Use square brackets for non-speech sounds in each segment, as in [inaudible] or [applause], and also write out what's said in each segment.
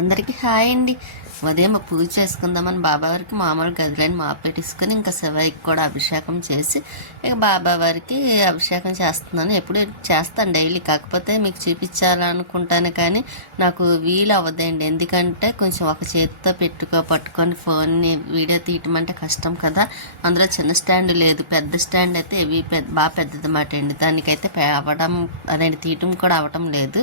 అందరికీ హాయ్ అండి. ఉదయం పూజ చేసుకుందామని బాబావారికి మామూలు గదిలోని మాపు పెట్టేసుకొని ఇంకా శివయ్యకి కూడా అభిషేకం చేసి ఇక బాబావారికి అభిషేకం చేస్తున్నాను. ఎప్పుడు చేస్తాను డైలీ. కాకపోతే మీకు చూపించాలనుకుంటాను కానీ నాకు వీలు అవ్వదండి. ఎందుకంటే కొంచెం ఒక చేతితో పెట్టుకో పట్టుకొని ఫోన్ని వీడియో తీయటం అంటే కష్టం కదా. అందులో చిన్న స్టాండ్ లేదు. పెద్ద స్టాండ్ అయితే ఇవి పెద్ద బాగా పెద్దది మాట అండి. దానికైతే అవ్వడం అదే తీయటం కూడా అవ్వటం లేదు.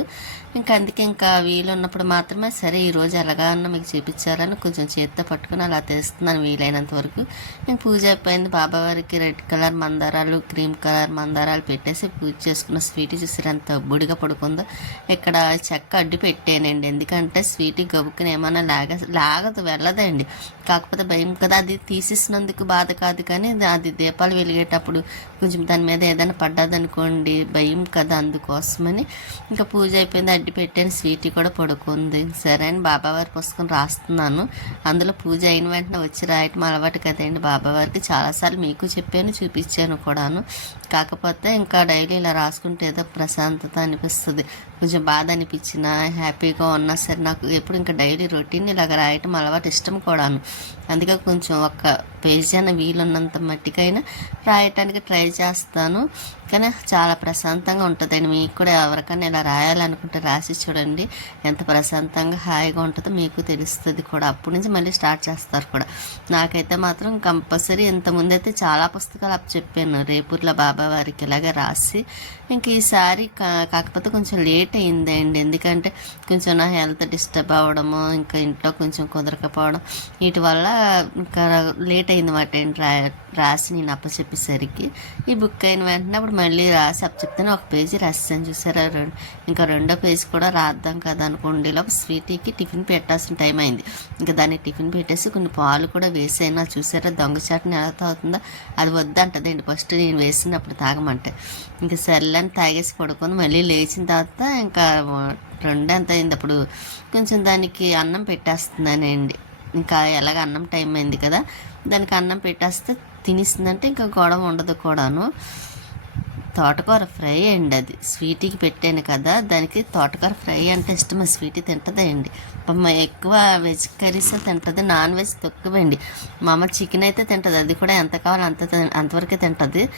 ఇంకా అందుకే ఇంకా వీలు ఉన్నప్పుడు మాత్రమే సరే ఈరోజు ఎలాగా అన్న మీకు చూపించాలని కొంచెం చేత్తో పట్టుకుని అలా తెస్తున్నాను వీలైనంత వరకు. ఇంక పూజ అయిపోయింది. బాబావారికి రెడ్ కలర్ మందారాలు క్రీమ్ కలర్ మందారాలు పెట్టేసి పూజ చేసుకున్న స్వీట్ చూసారు ఎంత బుడిగా పడుకుందో. ఇక్కడ చెక్క అడ్డు పెట్టానండి. ఎందుకంటే స్వీట్ గబుక్కుని ఏమన్నా లాగ లాగదు వెళ్ళదండి. కాకపోతే భయం కదా. అది తీసేసినందుకు బాధ కాదు కానీ అది దీపాలు వెలిగేటప్పుడు కొంచెం దాని మీద ఏదైనా పడ్డదనుకోండి భయం కదా అందుకోసమని. ఇంకా పూజ అయిపోయింది అడ్డు పెట్టాను స్వీట్ కూడా పడుకుంది. సరే అని బాబావారి పుస్తకం రాస్తున్నాను. అందులో పూజ అయిన వెంటనే వచ్చి రాయటం అలవాటు కదండి బాబావారికి. చాలాసార్లు మీకు చెప్పాను చూపించాను కూడాను. కాకపోతే ఇంకా డైలీ ఇలా రాసుకుంటే ఏదో ప్రశాంతత అనిపిస్తుంది. కొంచెం బాధ అనిపించినా హ్యాపీగా ఉన్నా సరే నాకు ఎప్పుడు ఇంకా డైలీ రొటీన్ ఇలాగ రాయటం అలవాటు ఇష్టం కూడాను. అందుకే కొంచెం ఒక పేజీ అయినా వీలున్నంత మట్టికైనా రాయటానికి ట్రై చేస్తాను. కానీ చాలా ప్రశాంతంగా ఉంటుందండి. మీకు కూడా ఎవరికైనా ఇలా రాయాలనుకుంటే రాసి చూడండి. ఎంత ప్రశాంతంగా హాయిగా ఉంటుందో మీకు తెలుస్తుంది కూడా. అప్పటి నుంచి మళ్ళీ స్టార్ట్ చేస్తారు కూడా. నాకైతే మాత్రం కంపల్సరీ ఇంతకుముందైతే చాలా పుస్తకాలు అప్పు చెప్పాను. రేపూర్ల బాబా వారికి ఇలాగే రాసి ఇంక ఈసారి కా- కాకపోతే కొంచెం లేట్ అయిందండి. ఎందుకంటే కొంచెం నా హెల్త్ డిస్టర్బ్ అవ్వడము ఇంకా ఇంట్లో కొంచెం కుదరకపోవడం వీటి వల్ల ఇంకా లేట్ అయింది మాట ఏంటి రా రాసి నేను అప్పచెప్పేసరికి. ఈ బుక్ అయిన వెంటనే అప్పుడు మళ్ళీ రాసి అప్పచెప్తాను ఒక పేజీ రాసాను చూసారా రెండు. ఇంకా రెండో పేజీ కూడా రాద్దాం కదా అనుకోండి. ఇలా స్వీటీకి టిఫిన్ పెట్టాల్సిన టైం అయింది. ఇంకా దాన్ని టిఫిన్ పెట్టేసి కొన్ని పాలు కూడా వేసైనా చూసారా? దొంగ చాటుని ఎలా తాగుతుందో? అది వద్దంటదండి ఫస్ట్ నేను వేసినప్పుడు తాగమంటే. ఇంకా సర్లని తాగేసి పడుకొని మళ్ళీ లేచిన తర్వాత ఇంకా రెండు ఎంత అయింది? అప్పుడు కొంచెం దానికి అన్నం పెట్టేస్తున్నానండి. ఇంకా ఎలాగ అన్నం టైం అయింది కదా? దానికి అన్నం పెట్టేస్తే తినిస్తుందంటే ఇంకా గొడవ ఉండదు కూడాను. తోటకూర ఫ్రై అండి అది. స్వీటీకి పెట్టాను కదా దానికి తోటకూర ఫ్రై అంటే ఇష్టం. స్వీట్ స్వీటీ తింటుందండి. అమ్మ ఎక్కువ వెజ్ కర్రీస్ తింటుంది నాన్ వెజ్ తక్కువండి. మా అమ్మ చికెన్ అయితే తింటుంది అది కూడా ఎంత కావాలో అంత అంతవరకు అంతవరకే తింటుంది.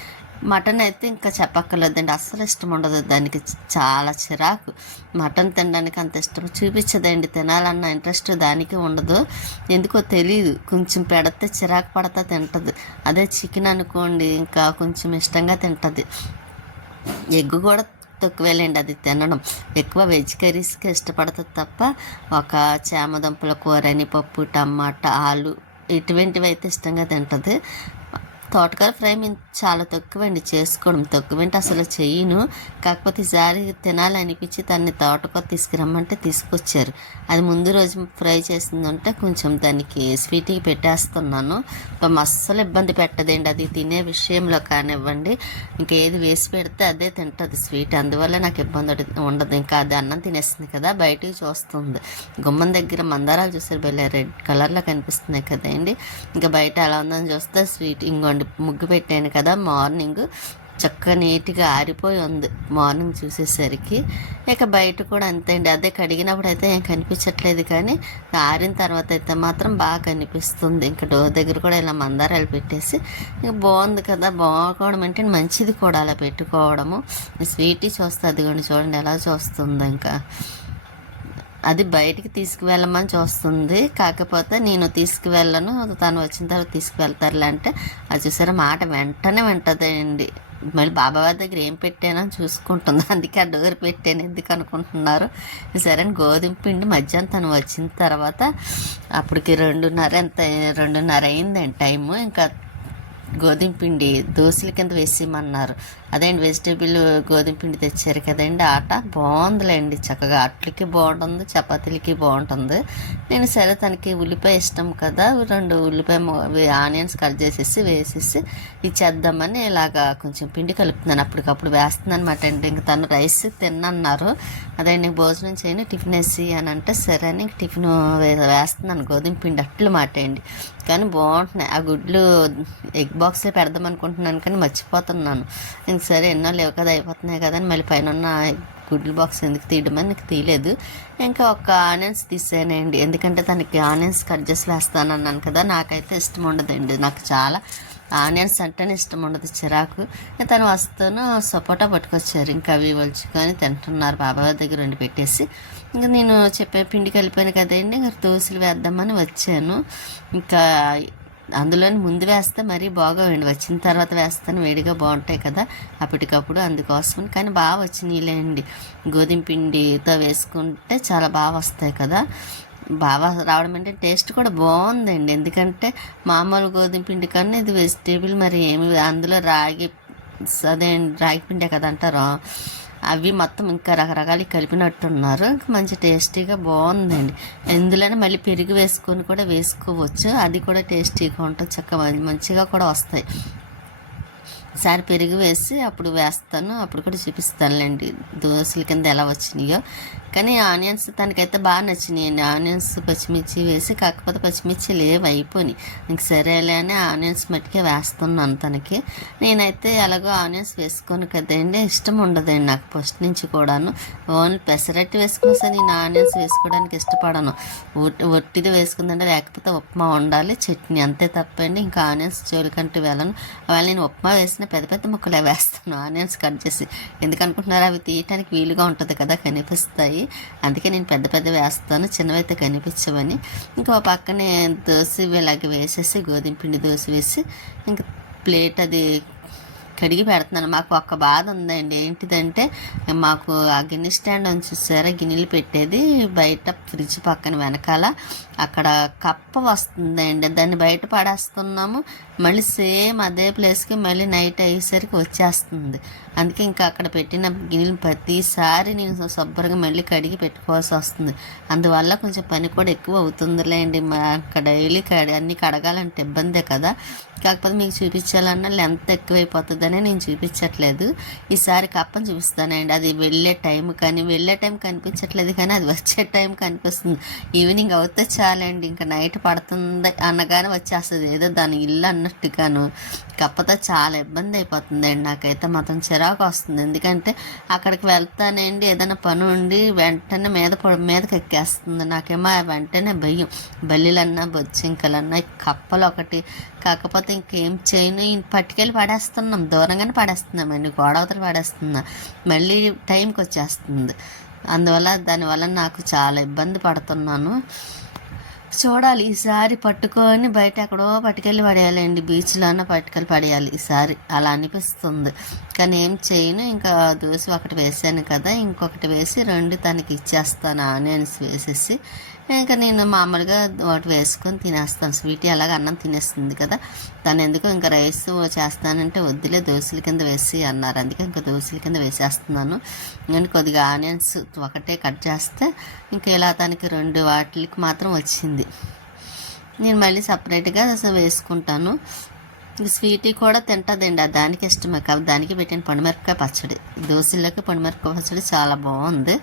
మటన్ అయితే ఇంకా చెప్పక్కర్లేదండి అస్సలు ఇష్టం ఉండదు దానికి. చాలా చిరాకు. మటన్ తినడానికి అంత ఇష్టం చూపించదండి తినాలన్న ఇంట్రెస్ట్ దానికి ఉండదు. ఎందుకో తెలియదు కొంచెం పెడితే చిరాకు పడతా తింటుంది. అదే చికెన్ అనుకోండి ఇంకా కొంచెం ఇష్టంగా తింటుంది. ఎగ్ కూడా తక్కువేలేండి అది తినడం. ఎక్కువ వెజ్ కర్రీస్కి ఇష్టపడుతుంది తప్ప ఒక చామదుంపల కూరని పప్పు టమాటా ఆలు ఇటువంటివి అయితే ఇష్టంగా తింటుంది. తోటకూర ఫ్రై మేము చాలా తక్కువ అండి చేసుకోవడం తక్కువంటే అసలు చేయను. కాకపోతే ఈసారి తినాలనిపించి దాన్ని తోటకూర తీసుకురమ్మంటే తీసుకొచ్చారు. అది ముందు రోజు ఫ్రై చేసిందంటే కొంచెం దానికి స్వీట్కి పెట్టేస్తున్నాను. అస్సలు ఇబ్బంది పెట్టదండి అది తినే విషయంలో కానివ్వండి. ఇంకా ఏది వేసి పెడితే అదే తింటుంది స్వీట్. అందువల్ల నాకు ఇబ్బంది ఉండదు. ఇంకా అది అన్నం తినేస్తుంది కదా బయటికి చూస్తుంది. గుమ్మం దగ్గర మందారాలు చూసారు భలే రెడ్ కలర్లో కనిపిస్తున్నాయి కదండి. ఇంకా బయట ఎలా ఉందని చూస్తే స్వీట్ ఇంకొండ ముగ్గు పెట్టాను కదా మార్నింగ్ చక్కగా నీట్గా ఆరిపోయి ఉంది. మార్నింగ్ చూసేసరికి ఇక బయట కూడా అంతే అండి. అదే కడిగినప్పుడు అయితే ఏం కనిపించట్లేదు కానీ ఆరిన తర్వాత అయితే మాత్రం బాగా కనిపిస్తుంది. ఇంకా డోర్ దగ్గర కూడా ఇలా మందారాలు పెట్టేసి ఇక బాగుంది కదా బాగోవడం అంటే మంచిది కూడా అలా పెట్టుకోవడము. స్వీటీ చూస్తే అది కూడా చూడండి ఎలా చూస్తుంది ఇంకా. అది బయటికి తీసుకువెళ్ళమని చూస్తుంది. కాకపోతే నేను తీసుకువెళ్ళను తను వచ్చిన తర్వాత తీసుకువెళ్తారులే అంటే అది చూసారా మాట వెంటనే వింటదండి. మళ్ళీ బాబా దగ్గర ఏం పెట్టానో చూసుకుంటుంది. [laughs] అందుకే ఆ డోర్ పెట్టాను ఎందుకు అనుకుంటున్నారు? సరే అని గోధుమ పిండి మధ్యాహ్నం తను వచ్చిన తర్వాత అప్పటికి రెండున్నర ఎంత రెండున్నర అయిందండి టైము. ఇంకా గోధుమ పిండి దోశల కింద వేసేయమన్నారు. అదేంటి వెజిటేబుల్ గోధుమ పిండి తెచ్చారు కదండి ఆట? బాగుందిలేండి. చక్కగా అట్లకి బాగుంటుంది చపాతీలకి బాగుంటుంది. నేను సరే తనకి ఉల్లిపాయ ఇష్టం కదా రెండు ఉల్లిపాయ ఆనియన్స్ కట్ చేసేసి వేసేసి ఇచ్చేద్దామని ఇలాగా కొంచెం పిండి కలుపుతున్నాను. అప్పటికప్పుడు వేస్తున్నాను అనమాట అండి. ఇంక తను రైస్ తిన్నన్నారు. అదే నీకు భోజనం చేయను టిఫిన్ వేసి అని అంటే సరే అని టిఫిన్ వే- వేస్తున్నాను. గోధుమ పిండి అట్లు మాటేయండి. కానీ బాగుంటున్నాయి. ఆ గుడ్లు ఎగ్ బాక్స్లో పెడదాం అనుకుంటున్నాను కానీ మర్చిపోతున్నాను. ఇంక సరే ఎన్నో లేవు కదా అయిపోతున్నాయి కదా అని మళ్ళీ పైన ఉన్న గుడ్ల బాక్స్ ఎందుకు తీయడమని నాకు తీయలేదు. ఇంకా ఒక ఆనియన్స్ తీసానండి ఎందుకంటే తనకి ఆనియన్స్ కట్ చేసి వేస్తాను అన్నాను కదా నాకైతే ఇష్టం ఉండదండి. నాకు చాలా ఆనియన్స్ అంటేనే ఇష్టం ఉండదు చిరాకు. తను వస్తాను సపోటా పట్టుకొచ్చారు. ఇంకా అవి వలుచుకొని తింటున్నారు. బాబాయ్ దగ్గర ఉండి పెట్టేసి. ఇంకా నేను చెప్పే పిండికి వెళ్ళిపోయాను కదండి ఇంకా దోశలు వేద్దామని వచ్చాను. ఇంకా అందులోని ముందు వేస్తే మరీ బాగోవండి వచ్చిన తర్వాత వేస్తాను వేడిగా బాగుంటాయి కదా అప్పటికప్పుడు అందుకోసం. కానీ బాగా వచ్చినాయిలేండి గోధుమ పిండితో వేసుకుంటే చాలా బాగా వస్తాయి కదా. బాగా రావడం అంటే టేస్ట్ కూడా బాగుందండి. ఎందుకంటే మామూలు గోధుమ పిండి కన్నా ఇది వెజిటేబుల్ మరి ఏమి అందులో రాగి అదే రాగి పిండే కదా అంటారు. అవి మొత్తం ఇంకా రకరకాలు కలిపినట్టున్నారు. మంచి టేస్టీగా బాగుందండి. ఇందులోనే మళ్ళీ పెరుగు వేసుకొని కూడా వేసుకోవచ్చు. అది కూడా టేస్టీగా ఉంటుంది. చక్కగా మంచిగా కూడా వస్తాయి. ఈసారి పెరుగు వేసి అప్పుడు వేస్తాను. అప్పుడు కూడా చూపిస్తానులేండి. దోశల కింద ఎలా వచ్చినాయో. కానీ ఆనియన్స్ తనకైతే బాగా నచ్చినాయండి. ఆనియన్స్ పచ్చిమిర్చి వేసి కాకపోతే పచ్చిమిర్చి లేవు అయిపోయి ఇంక సరేలే అని ఆనియన్స్ మట్టుకే వేస్తున్నాను తనకి. నేనైతే ఎలాగో ఆనియన్స్ వేసుకోను కదండి. ఇష్టం ఉండదండి నాకు ఫస్ట్ నుంచి కూడాను. ఓన్లీ పెసరట్టు వేసుకున్నా సరే నేను ఆనియన్స్ వేసుకోవడానికి ఇష్టపడను. ఒట్టిది వేసుకుందంటే లేకపోతే ఉప్మా ఉండాలి చట్నీ అంతే తప్పండి. ఇంకా ఆనియన్స్ జోలికంటూ వెళ్ళను. వాళ్ళు నేను ఉప్మా వేసిన పెద్ద పెద్ద ముక్కలే [laughs] వేస్తాను ఆనియన్స్ కట్ చేసి. ఎందుకనుకుంటున్నారు అవి తీయటానికి వీలుగా ఉంటుంది కదా కనిపిస్తాయి. అందుకే నేను పెద్ద పెద్ద వేస్తాను చిన్నవైతే కనిపించవని. ఇంకా పక్కనే దోశ ఇలాగ వేసేసి గోధుమ పిండి దోశ వేసి ఇంకా ప్లేట్ అది కడిగి పెడుతున్నాను. మాకు ఒక్క బాధ ఉందండి. ఏంటిదంటే మాకు ఆ గిన్నె స్టాండ్ అని చూసారా? గిన్నెలు పెట్టేది బయట ఫ్రిడ్జ్ పక్కన వెనకాల. అక్కడ కప్ప వస్తుందండి. దాన్ని బయట పడేస్తున్నాము. మళ్ళీ సేమ్ అదే ప్లేస్కి మళ్ళీ నైట్ అయ్యేసరికి వచ్చేస్తుంది. అందుకే ఇంకా అక్కడ పెట్టిన గిన్నెలు ప్రతిసారి నేను శుభ్రంగా మళ్ళీ కడిగి పెట్టుకోవాల్సి వస్తుంది. అందువల్ల కొంచెం పని కూడా ఎక్కువ అవుతుందిలేండి. మా అక్కడ డైలీ కడి అన్నీ కడగాలంటే ఇబ్బందే కదా. కాకపోతే మీకు చూపించాలన్నా లెంత్ ఎక్కువైపోతుందనే నేను చూపించట్లేదు. ఈసారి కప్పని చూపిస్తానండి. అది వెళ్ళే టైం కానీ వెళ్ళే టైం కనిపించట్లేదు కానీ అది వచ్చే టైం కనిపిస్తుంది. ఈవినింగ్ అవుతే చాలండి. ఇంకా నైట్ పడుతుంది అనగానే వచ్చేస్తుంది. ఏదో దాని ఇల్లు అన్నట్టుగాను. కప్పతో చాలా ఇబ్బంది అయిపోతుందండి. నాకైతే మాత్రం చిరాకు వస్తుంది. ఎందుకంటే అక్కడికి వెళ్తానండి. ఏదైనా పని ఉండి వెంటనే మీద మీదకి ఎక్కేస్తుంది. నాకేమో ఆ వెంటనే భయం. బల్లిలన్నా బొచ్చింకలన్నా కప్పలు ఒకటి. కాకపోతే ఇంకేం చేయను. పట్టుకెళ్ళి పడేస్తున్నాం. దూరంగానే పడేస్తున్నామండి అవతల పడేస్తున్నా మళ్ళీ టైంకి వచ్చేస్తుంది. అందువల్ల దానివల్ల నాకు చాలా ఇబ్బంది పడుతున్నాను. చూడాలి. ఈసారి పట్టుకొని బయట ఎక్కడో పట్టుకెళ్ళి పడేయాలండి. బీచ్లోనే పట్టుకెళ్ళి పడేయాలి. ఈసారి అలా అనిపిస్తుంది. కానీ ఏం చేయను. ఇంకా దోశ ఒకటి వేసాను కదా ఇంకొకటి వేసి రెండు తనకి ఇచ్చేస్తాను ఆనియన్స్ వేసేసి. ఇంకా నేను మామూలుగా వాటి వేసుకొని తినేస్తాను. స్వీట్ ఎలాగ అన్నం తినేస్తుంది కదా తను ఎందుకు ఇంకా రైస్ చేస్తానంటే వద్దులే దోశల కింద వేసి అన్నారు. అందుకే ఇంకా దోశల కింద వేసేస్తున్నాను. నేను కొద్దిగా ఆనియన్స్ ఒకటే కట్ చేస్తే ఇంకా ఇలా తనకి రెండు వాటికి మాత్రం వచ్చింది. నేను మళ్ళీ సపరేట్గా వేసుకుంటాను. స్వీటీ కూడా తింటుందండి. దానికి ఇష్టమే కాబట్టి దానికి పెట్టిన పండుమిరపకాయ పచ్చడి. దోశలోకి పండుమిరపకాయ పచ్చడి చాలా బాగుంది.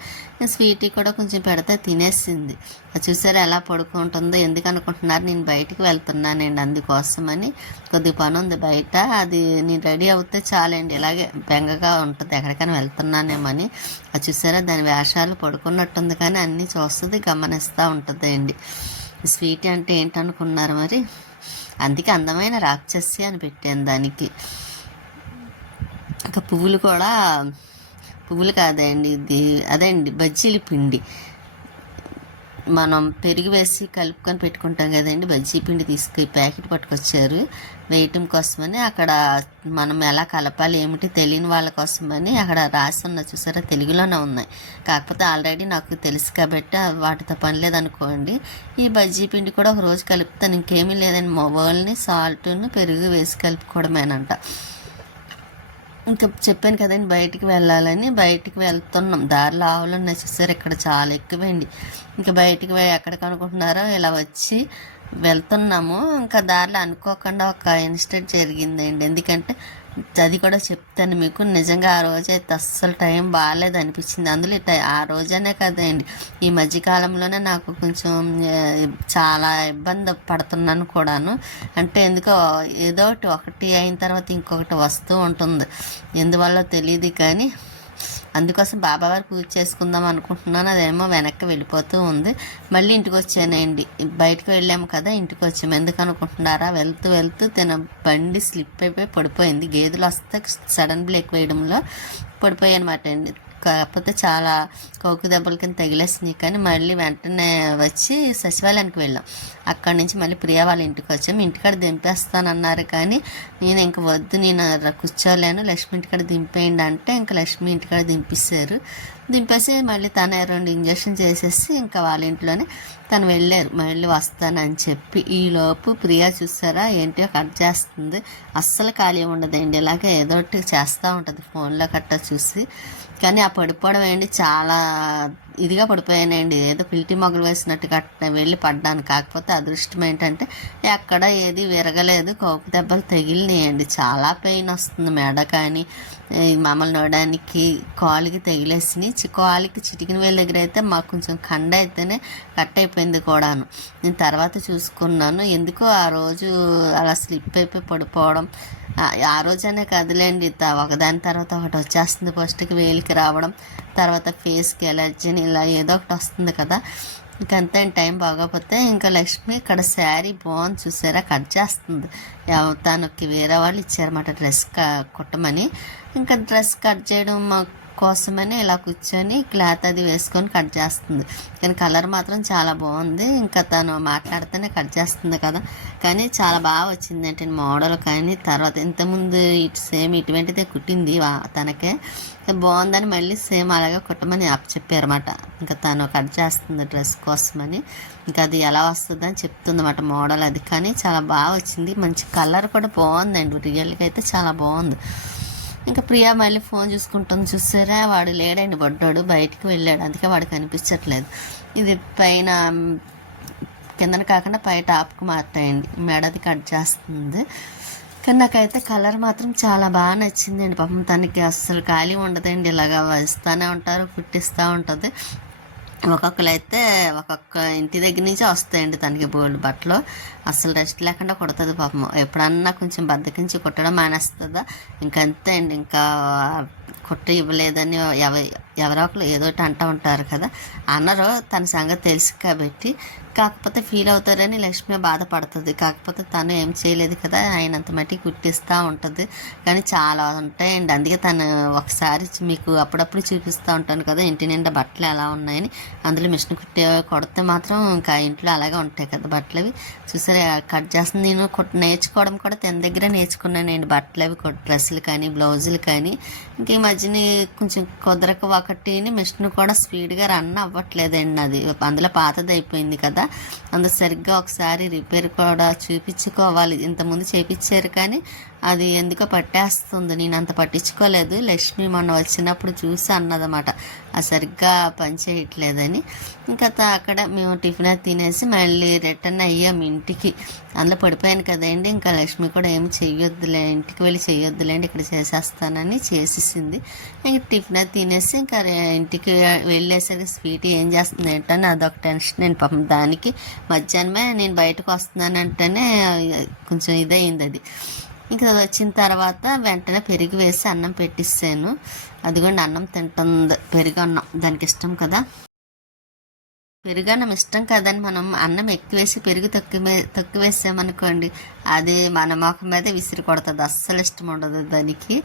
స్వీటీ కూడా కొంచెం పెడితే తినేసింది. అది చూసారా ఎలా పడుకుంటుందో? ఎందుకు అనుకుంటున్నారు? నేను బయటికి వెళ్తున్నానండి అందుకోసమని. కొద్దిగా పని ఉంది బయట. అది నేను రెడీ అవుతే చాలండి. ఇలాగే బెంగగా ఉంటుంది. ఎక్కడికైనా వెళ్తున్నానేమని. అది చూసారా? దాని వేషాలు పడుకున్నట్టుంది కానీ అన్నీ చూస్తుంది గమనిస్తూ ఉంటుంది అండి స్వీట్ అంటే ఏంటనుకున్నారు మరి? అందుకే అందమైన రాక్షసి అని పెట్టాను దానికి. ఇంకా పువ్వులు కూడా పువ్వులు కాదండి ఇది అదే అండి బజ్జీల పిండి. మనం పెరుగు వేసి కలుపుకొని పెట్టుకుంటాం కదండి. బజ్జీ పిండి తీసుకు ప్యాకెట్ పట్టుకొచ్చారు. వేయటం కోసమని అక్కడ మనం ఎలా కలపాలి ఏమిటి తెలియని వాళ్ళ కోసమని అక్కడ రాసి ఉన్న చూసారా తెలుగులోనే ఉన్నాయి. కాకపోతే ఆల్రెడీ నాకు తెలుసు కాబట్టి వాటితో పని లేదనుకోండి. ఈ బజ్జీ పిండి కూడా ఒక రోజు కలుపుతాను. ఇంకేమీ లేదండి. మొబైల్ని సాల్ట్ను పెరుగు వేసి కలుపుకోవడమేనంట. ఇంకా చెప్పాను కదండి బయటికి వెళ్ళాలని బయటికి వెళ్తున్నాం. దారిలో ఆవులు ఉన్నాయి ఇక్కడ చాలా ఎక్కువండి ఇంకా బయటికి ఎక్కడికి అనుకుంటున్నారో ఇలా వచ్చి వెళ్తున్నాము. ఇంకా దారిలో అనుకోకుండా ఒక ఇన్సిడెంట్ జరిగిందండి. ఎందుకంటే అది కూడా చెప్తాను మీకు. నిజంగా ఆ రోజు అయితే అస్సలు టైం బాగాలేదు అనిపించింది. అందులో టై ఆ రోజనే కదండి. ఈ మధ్యకాలంలోనే నాకు కొంచెం చాలా ఇబ్బంది పడుతున్నాను కూడాను. అంటే ఎందుకో ఏదో ఒకటి ఒకటి అయిన తర్వాత ఇంకొకటి వస్తూ ఉంటుంది. ఎందువల్ల తెలియదు కానీ అందుకోసం బాబావారు పూజ చేసుకుందాం అనుకుంటున్నాను. అదేమో వెనక్కి వెళ్ళిపోతూ ఉంది. మళ్ళీ ఇంటికి వచ్చానండి. బయటకు వెళ్ళాము కదా ఇంటికి వచ్చాము ఎందుకు అనుకుంటున్నారా? వెళ్తూ వెళ్తూ తిన బండి స్లిప్ అయిపోయి పడిపోయింది. గేదెలు వస్తే సడన్ బ్రేక్ వేయడంలో పడిపోయాయి అనమాట అండి. కాకపోతే చాలా కోకు దెబ్బల కింద తగిలేసినాయి. కానీ మళ్ళీ వెంటనే వచ్చి సచివాలయానికి వెళ్ళాం. అక్కడి నుంచి మళ్ళీ ప్రియా వాళ్ళ ఇంటికి వచ్చాం. ఇంటికాడ దింపేస్తానన్నారు. కానీ నేను ఇంక వద్దు నేను కూర్చోలేను. లక్ష్మి ఇంటికాడ దింపేయండి అంటే ఇంకా లక్ష్మి ఇంటికాడ దింపిస్తారు. దింపేసి మళ్ళీ తన రెండు ఇంజక్షన్ చేసేసి ఇంకా వాళ్ళ ఇంట్లోనే తను వెళ్ళారు. మళ్ళీ వస్తానని చెప్పి. ఈలోపు ప్రియా చూసారా ఏంటో కట్ చేస్తుంది. అస్సలు ఖాళీ ఉండదండి. ఇలాగే ఏదో ఒకటి చేస్తూ ఉంటుంది. ఫోన్లో కట్ట చూసి. కానీ ఆ పడిపోవడం ఏంటి? చాలా ఇదిగా పడిపోయానండి. ఏదో పిల్టి మొగలు వేసినట్టుగా వెళ్ళి పడ్డాను. కాకపోతే అదృష్టం ఏంటంటే ఎక్కడ ఏది విరగలేదు. కోపు దెబ్బలు తగిలినాయండి. చాలా పెయిన్ వస్తుంది మెడ కానీ మమ్మల్ని నోడానికి కాలుకి తగిలేసినాయి. కాలుకి చిటికిన వేల దగ్గర అయితే మాకు కొంచెం కండ అయితేనే కట్ అయిపోయింది కూడాను. నేను తర్వాత చూసుకున్నాను. ఎందుకో ఆ రోజు అలా స్లిప్ అయిపోయి పడిపోవడం ఆ- రోజనే కదలేండి. త- ఒకదాని తర్వాత ఒకటి వచ్చేస్తుంది ఫస్ట్కి వేలికి రావడం తర్వాత ఫేస్కి ఎలర్జీని ఇలా ఏదో ఒకటి వస్తుంది కదా. ఇంకంతే టైం బాగోకపోతే ఇంకా లక్ష్మి ఇక్కడ శారీ బాగుంది చూసారా? కట్ చేస్తుంది. తనకి వేరే వాళ్ళు ఇచ్చారన్నమాట డ్రెస్ కుట్టమని. ఇంకా డ్రెస్ కట్ చేయడం మాకు కోసమని ఇలా కూర్చొని క్లాత్ అది వేసుకొని కట్ చేస్తుంది. కానీ కలర్ మాత్రం చాలా బాగుంది. ఇంకా తను మాట్లాడితేనే కట్ చేస్తుంది కదా. కానీ చాలా బాగా వచ్చింది అంటే మోడల్. కానీ తర్వాత ఇంతకుముందు ఇటు సేమ్ ఇటువంటిదే కుట్టింది వా- తనకే. బాగుందని మళ్ళీ సేమ్ అలాగే కుట్టమని అప్ చెప్పారన్నమాట. ఇంకా తను కట్ చేస్తుంది డ్రెస్ కోసమని. ఇంకా అది ఎలా వస్తుందని చెప్తుంది అనమాట మోడల్ అది. కానీ చాలా బాగా వచ్చింది. మంచి కలర్ కూడా బాగుందండి. రియల్గా అయితే చాలా బాగుంది. ఇంకా ప్రియా మళ్ళీ ఫోన్ చూసుకుంటుంది చూసారా? వాడు లేడండి బొడ్డోడు. బయటికి వెళ్ళాడు. అందుకే వాడు కనిపించట్లేదు. ఇది పైన కిందన కాకుండా పై టాప్కి మాట్లాయండి మెడది కట్ చేస్తుంది. కానీ నాకైతే కలర్ మాత్రం చాలా బాగా నచ్చిందండి. పాపం తనకి అస్సలు ఖాళీ ఉండదండి. ఇలాగా వస్తూనే ఉంటారు కుట్టిస్తూ ఉంటుంది. ఒక్కొక్కరు అయితే ఒక్కొక్క ఇంటి దగ్గర నుంచి వస్తాయండి తనకి బోల్డ్ బట్టలు. అసలు రెస్ట్ లేకుండా కుడుతుంది పాపం. ఎప్పుడన్నా కొంచెం బద్దకించి కుట్టడం మానేస్తుందా? ఇంకంతే అండి. ఇంకా కుట్ట ఇవ్వలేదని ఎవ ఎవరో ఒకరు ఏదో ఒకటి అంటూ ఉంటారు కదా. అన్నారు తన సంగతి తెలుసు కాబట్టి. కాకపోతే ఫీల్ అవుతారని లక్ష్మి బాధపడుతుంది. కాకపోతే తను ఏం చేయలేదు కదా ఆయనంత మట్టి కుట్టిస్తూ ఉంటుంది. కానీ చాలా ఉంటాయండి. అందుకే తను ఒకసారి మీకు అప్పుడప్పుడు చూపిస్తూ ఉంటాను కదా ఇంటి నిండా బట్టలు ఎలా ఉన్నాయని. అందులో మిషన్ కుట్టే కొడితే మాత్రం ఇంకా ఇంట్లో అలాగే ఉంటాయి కదా బట్టలు అవి. చూసారా కట్ చేస్తుంది. నేను నేర్చుకోవడం కూడా తన దగ్గర నేర్చుకున్నానండి. బట్టలు అవి డ్రెస్సులు కానీ బ్లౌజులు కానీ. ఇంక ఈ మధ్యన కొంచెం కుదరక ఒకటిని మిషన్ కూడా స్పీడ్గా రన్ అవ్వట్లేదండి అది. అందులో పాతది అయిపోయింది కదా. అందులో సరిగ్గా ఒకసారి రిపేర్ కూడా చూపించుకోవాలి. ఇంతకుముందు చేపించారు కానీ అది ఎందుకో పట్టేస్తుంది. నేను అంత పట్టించుకోలేదు. లక్ష్మి మొన్న వచ్చినప్పుడు చూసి అన్నదన్నమాట ఆ సరిగ్గా పనిచేయట్లేదని ఇంకా అక్కడ మేము టిఫిన్ అది తినేసి మళ్ళీ రిటర్న్ అయ్యాం ఇంటికి. అందులో పడిపోయాను కదండి. ఇంకా లక్ష్మి కూడా ఏమి చెయ్యొద్దులే ఇంటికి వెళ్ళి చెయ్యొద్దులేండి ఇక్కడ చేసేస్తానని చేసేసింది. ఇంక టిఫిన్ అది తినేసి ఇంకా ఇంటికి వెళ్ళేసరికి స్వీట్ ఏం చేస్తుంది ఏంటని అదొక టెన్షన్ నేను పాపం దానికి. మధ్యాహ్నమే నేను బయటకు వస్తున్నానంటేనే కొంచెం ఇదయింది అది. ఇంకా వచ్చిన తర్వాత వెంటనే పెరుగు వేసి అన్నం పెట్టిస్తాను. అదిగోండి అన్నం తింటుంది. పెరుగు అన్నం దానికి ఇష్టం కదా. పెరుగన్నం ఇష్టం కదని మనం అన్నం ఎక్కువేసి పెరుగు తక్కువ తక్కువ వేసామనుకోండి అది మన మొఖం మీద విసిరి కొడుతుంది. అస్సలు ఇష్టం ఉండదు దానికి.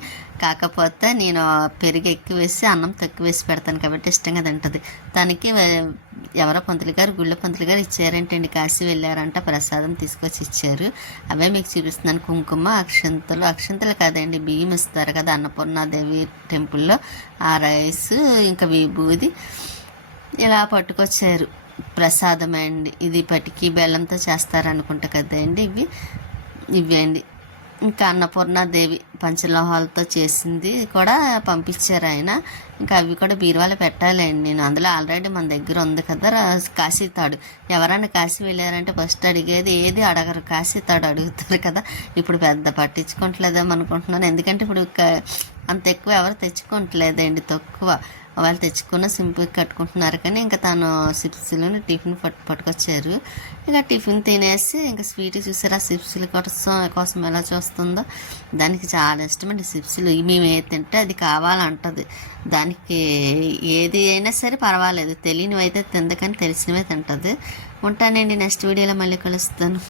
కాకపోతే నేను పెరుగు ఎక్కువ వేసి అన్నం తక్కువ వేసి పెడతాను కాబట్టి ఇష్టంగా తింటుంది. తనకి ఎవరో పంతులు గారు గుళ్ళ పంతులు గారు ఇచ్చారంటండి. కాశీ వెళ్ళారంట ప్రసాదం తీసుకొచ్చి ఇచ్చారు. అవే మీకు చూపిస్తున్నాను. కుంకుమ అక్షంతలు. అక్షంతలు కాదండి బియ్యం ఇస్తారు కదా అన్నపూర్ణాదేవి టెంపుల్లో. ఆ రైస్ ఇంకా విభూది. ఇలా పట్టుకొచ్చారు. ప్రసాదం అండి ఇది పటికి బెల్లంతో చేస్తారనుకుంటా కదండి ఇవి. ఇవి అండి. ఇంకా అన్నపూర్ణాదేవి పంచలోహాలతో చేసింది కూడా పంపించారు ఆయన. ఇంకా అవి కూడా బీరువాలో పెట్టాలండి. నేను అందులో ఆల్రెడీ మన దగ్గర ఉంది కదా కాశీ తాడు ఎవరైనా కాశీ వెళ్ళారంటే ఫస్ట్ అడిగేది ఏది అడగరు. కాశీ తాడు అడుగుతారు కదా. ఇప్పుడు పెద్ద పట్టించుకోవట్లేదేమో అనుకుంటున్నాను. ఎందుకంటే ఇప్పుడు అంత ఎక్కువ ఎవరు తెచ్చుకోవట్లేదండి తక్కువ. వాళ్ళు తెచ్చుకున్న సింపుల్ కట్టుకుంటున్నారు కానీ ఇంకా తను సిప్స్లోని టిఫిన్ పట్టు పట్టుకొచ్చారు. ఇంకా టిఫిన్ తినేసి ఇంకా స్వీట్ చూసారా? సిప్స్ల కోసం కోసం ఎలా చూస్తుందో. దానికి చాలా ఇష్టమండి సిప్స్లు మేము ఏది తింటే అది కావాలంటది. దానికి ఏది అయినా సరే పర్వాలేదు. తెలియనివైతే అయితే తింది కానీ తెలిసినవే తింటుంది. ఉంటానండి నెక్స్ట్ వీడియోలో మళ్ళీ కలుస్తాను.